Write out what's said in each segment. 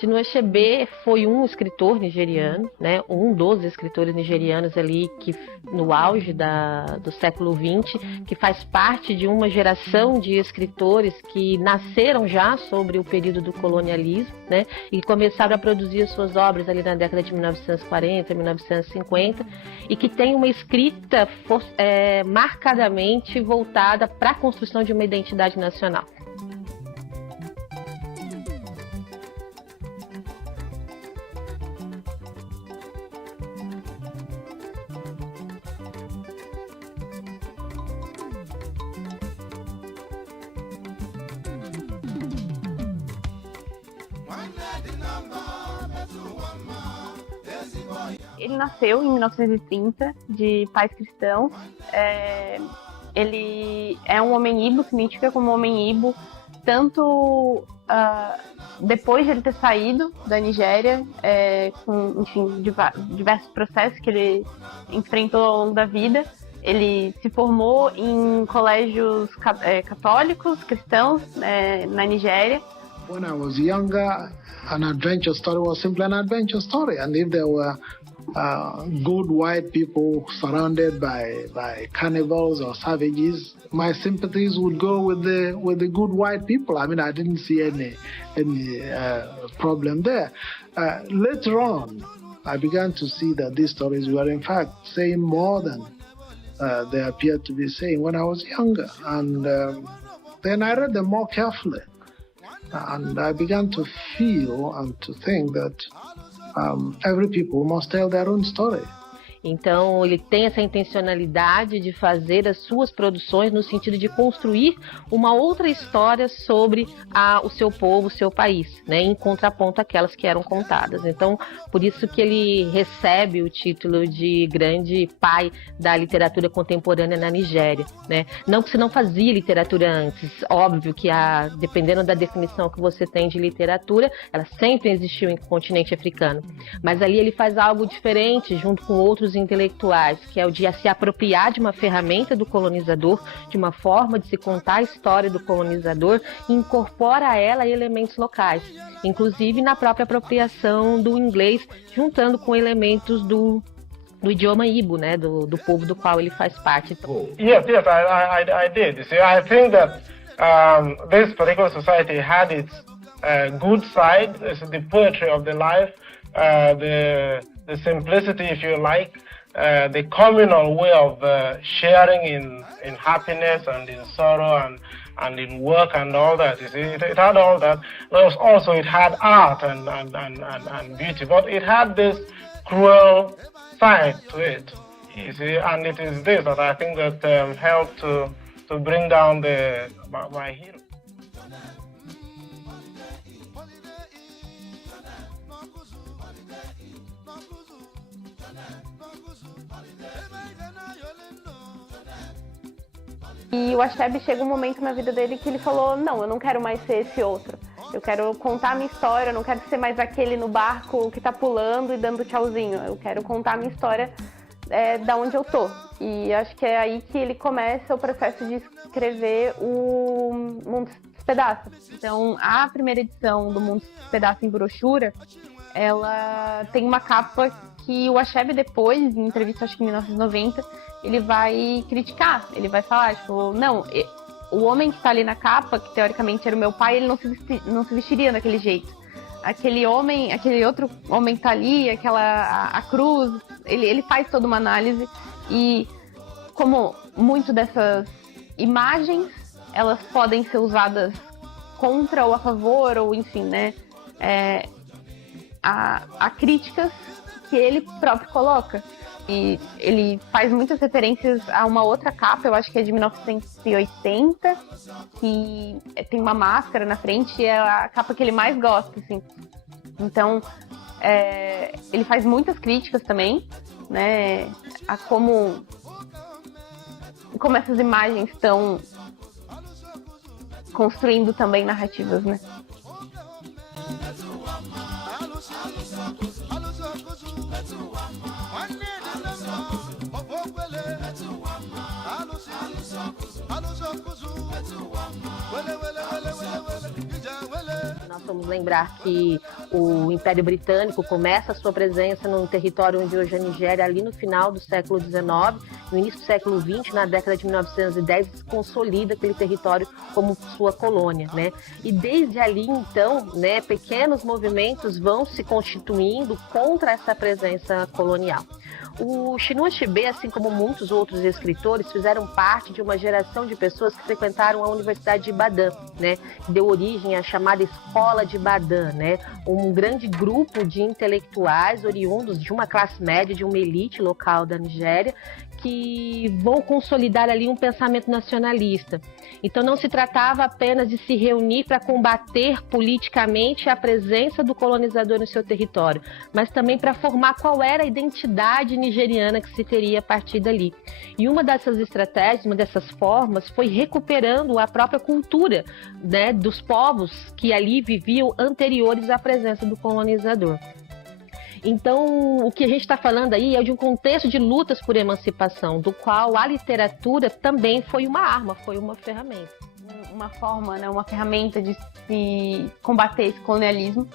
Chinua Achebe foi um escritor nigeriano, né, um dos escritores nigerianos ali que no auge do século XX, que faz parte de uma geração de escritores que nasceram já sobre o período do colonialismo, né, e começaram a produzir as suas obras ali na década de 1940, 1950, e que tem uma escrita marcadamente voltada para a construção de uma identidade nacional. Ele nasceu em 1930, de pais cristãos. Ele é um homem Igbo, se identifica como um homem Igbo, tanto depois de ele ter saído da Nigéria, com, enfim, diversos processos que ele enfrentou ao longo da vida. Ele se formou em colégios católicos, cristãos, na Nigéria. When I was younger, an adventure story was simply an adventure story. And if there were good white people surrounded by cannibals or savages, my sympathies would go with the good white people. I mean, I didn't see any problem there. Later on, I began to see that these stories were in fact saying more than they appeared to be saying when I was younger. And then I read them more carefully. And I began to feel and to think that every people must tell their own story. Então, ele tem essa intencionalidade de fazer as suas produções no sentido de construir uma outra história sobre o seu povo, o seu país, né, em contraponto àquelas que eram contadas. Então, por isso que ele recebe o título de grande pai da literatura contemporânea na Nigéria, né? Não que se não fazia literatura antes, óbvio que dependendo da definição que você tem de literatura, ela sempre existiu em continente africano. Mas ali ele faz algo diferente, junto com outros intelectuais, que é o de se apropriar de uma ferramenta do colonizador, de uma forma de se contar a história do colonizador, e incorpora a ela elementos locais, inclusive na própria apropriação do inglês, juntando com elementos do idioma Igbo, né, do povo do qual ele faz parte. Yes, I did. So I think that this particular society had its good side, the poetry of the life, the simplicity, if you like, the communal way of sharing in happiness and in sorrow and in work and all that. You see, it had all that. Also, it had art and beauty, but it had this cruel side to it. You see, and it is this that I think that helped to bring down my hero. E o Achebe chega um momento na vida dele que ele falou, não, eu não quero mais ser esse outro. Eu quero contar a minha história, eu não quero ser mais aquele no barco que tá pulando e dando tchauzinho. Eu quero contar a minha história da onde eu tô. E acho que é aí que ele começa o processo de escrever o Mundo se Despedaça. Então, a primeira edição do Mundo se Despedaça em brochura, ela tem uma capa que o Achebe depois, em entrevista acho que em 1990, ele vai criticar, ele vai falar, tipo, não, o homem que tá ali na capa, que teoricamente era o meu pai, ele não se vestiria daquele jeito. Aquele outro homem que tá ali, a cruz, ele faz toda uma análise e como muito dessas imagens, elas podem ser usadas contra ou a favor, ou enfim, né, a críticas que ele próprio coloca. E ele faz muitas referências a uma outra capa, eu acho que é de 1980, que tem uma máscara na frente e é a capa que ele mais gosta, assim. Então, ele faz muitas críticas também, né, a como essas imagens estão construindo também narrativas, né? Nós vamos lembrar que o Império Britânico começa a sua presença no território onde hoje é a Nigéria ali no final do século XIX, no início do século XX, na década de 1910, se consolida aquele território como sua colônia, né? E desde ali, então, né, pequenos movimentos vão se constituindo contra essa presença colonial. O Chinua Achebe, assim como muitos outros escritores, fizeram parte de uma geração de pessoas que frequentaram a Universidade de Ibadan, né? Que deu origem à chamada Escola de Ibadan, né? Um grande grupo de intelectuais oriundos de uma classe média, de uma elite local da Nigéria, que vão consolidar ali um pensamento nacionalista. Então não se tratava apenas de se reunir para combater politicamente a presença do colonizador no seu território, mas também para formar qual era a identidade nigeriana que se teria a partir dali. E uma dessas estratégias, uma dessas formas, foi recuperando a própria cultura, né, dos povos que ali viviam anteriores à presença do colonizador. Então, o que a gente está falando aí é de um contexto de lutas por emancipação, do qual a literatura também foi uma arma, foi uma ferramenta. Uma forma, né, uma ferramenta de se combater esse colonialismo.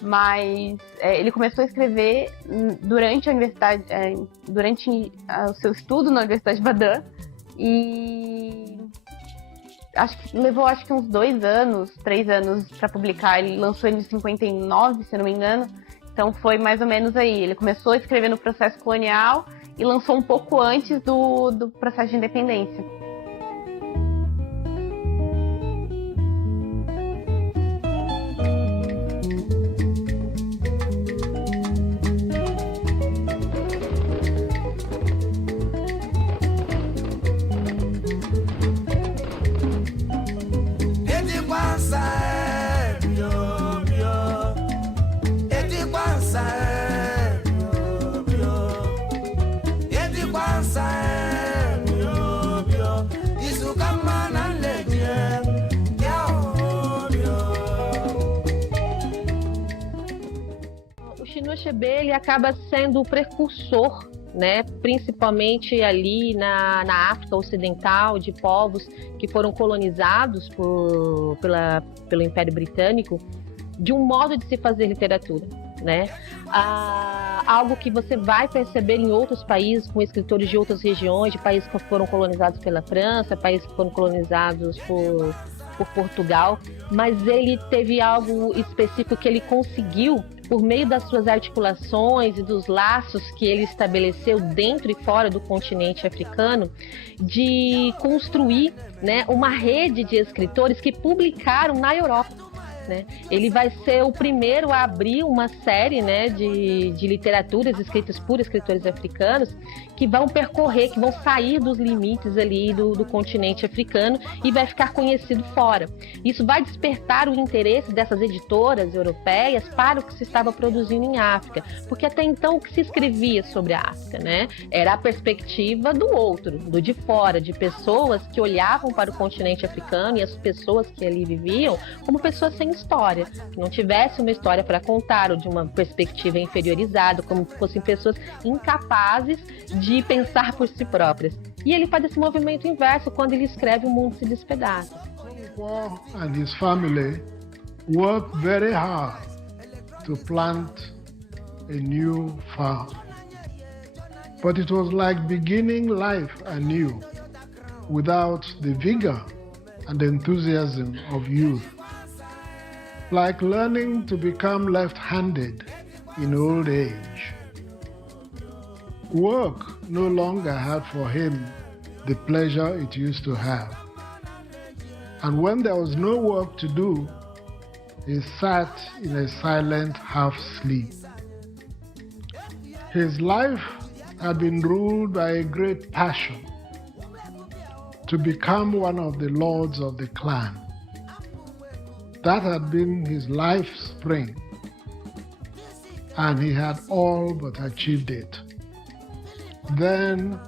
Mas ele começou a escrever durante a universidade, durante o seu estudo na Universidade de Ibadan, e levou uns 2 anos, 3 anos para publicar. Ele lançou ele em 59, se não me engano. Então foi mais ou menos aí. Ele começou a escrever no processo colonial e lançou um pouco antes do processo de independência. Chinua Achebe, ele acaba sendo o precursor, né, principalmente ali na África Ocidental, de povos que foram colonizados pelo Império Britânico, de um modo de se fazer literatura, né? Algo que você vai perceber em outros países, com escritores de outras regiões, de países que foram colonizados pela França, países que foram colonizados por Portugal, mas ele teve algo específico que ele conseguiu, por meio das suas articulações e dos laços que ele estabeleceu dentro e fora do continente africano, de construir, né, uma rede de escritores que publicaram na Europa. Né? Ele vai ser o primeiro a abrir uma série, né, de literaturas escritas por escritores africanos que vão percorrer, que vão sair dos limites ali do continente africano e vai ficar conhecido fora. Isso vai despertar o interesse dessas editoras europeias para o que se estava produzindo em África, porque até então o que se escrevia sobre a África, né, era a perspectiva do outro, do de fora, de pessoas que olhavam para o continente africano e as pessoas que ali viviam como pessoas sem história, que não tivesse uma história para contar, ou de uma perspectiva inferiorizada, como se fossem pessoas incapazes de pensar por si próprias. E ele faz esse movimento inverso quando ele escreve O Mundo se Despedaça. Paul and his family worked very hard to plant a new farm. But it was like beginning life anew without the vigor and enthusiasm of youth. Like learning to become left-handed in old age. Work no longer had for him the pleasure it used to have. And when there was no work to do, he sat in a silent half-sleep. His life had been ruled by a great passion to become one of the lords of the clan. That had been his life's spring, and he had all but achieved it. Then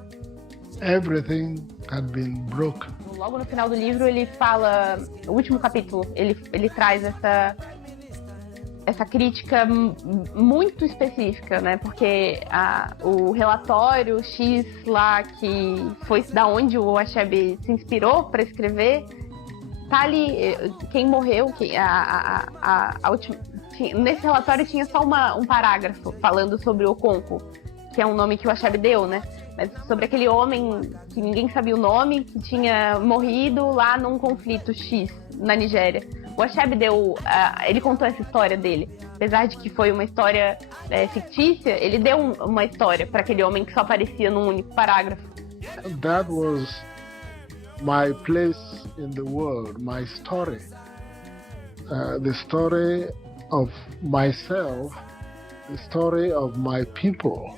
everything had been broken. Logo no final do livro ele fala, o último capítulo, ele traz essa crítica muito específica, né? Porque o relatório X lá, que foi da onde o Achebe se inspirou para escrever, tá ali, quem morreu, nesse relatório tinha só um parágrafo falando sobre o Okonkwo, que é um nome que o Achebe deu, né? Mas sobre aquele homem que ninguém sabia o nome, que tinha morrido lá num conflito X na Nigéria. O Achebe ele contou essa história dele. Apesar de que foi uma história fictícia, ele deu uma história para aquele homem que só aparecia num único parágrafo. That was my place in the world, my story. The story of myself, the story of my people.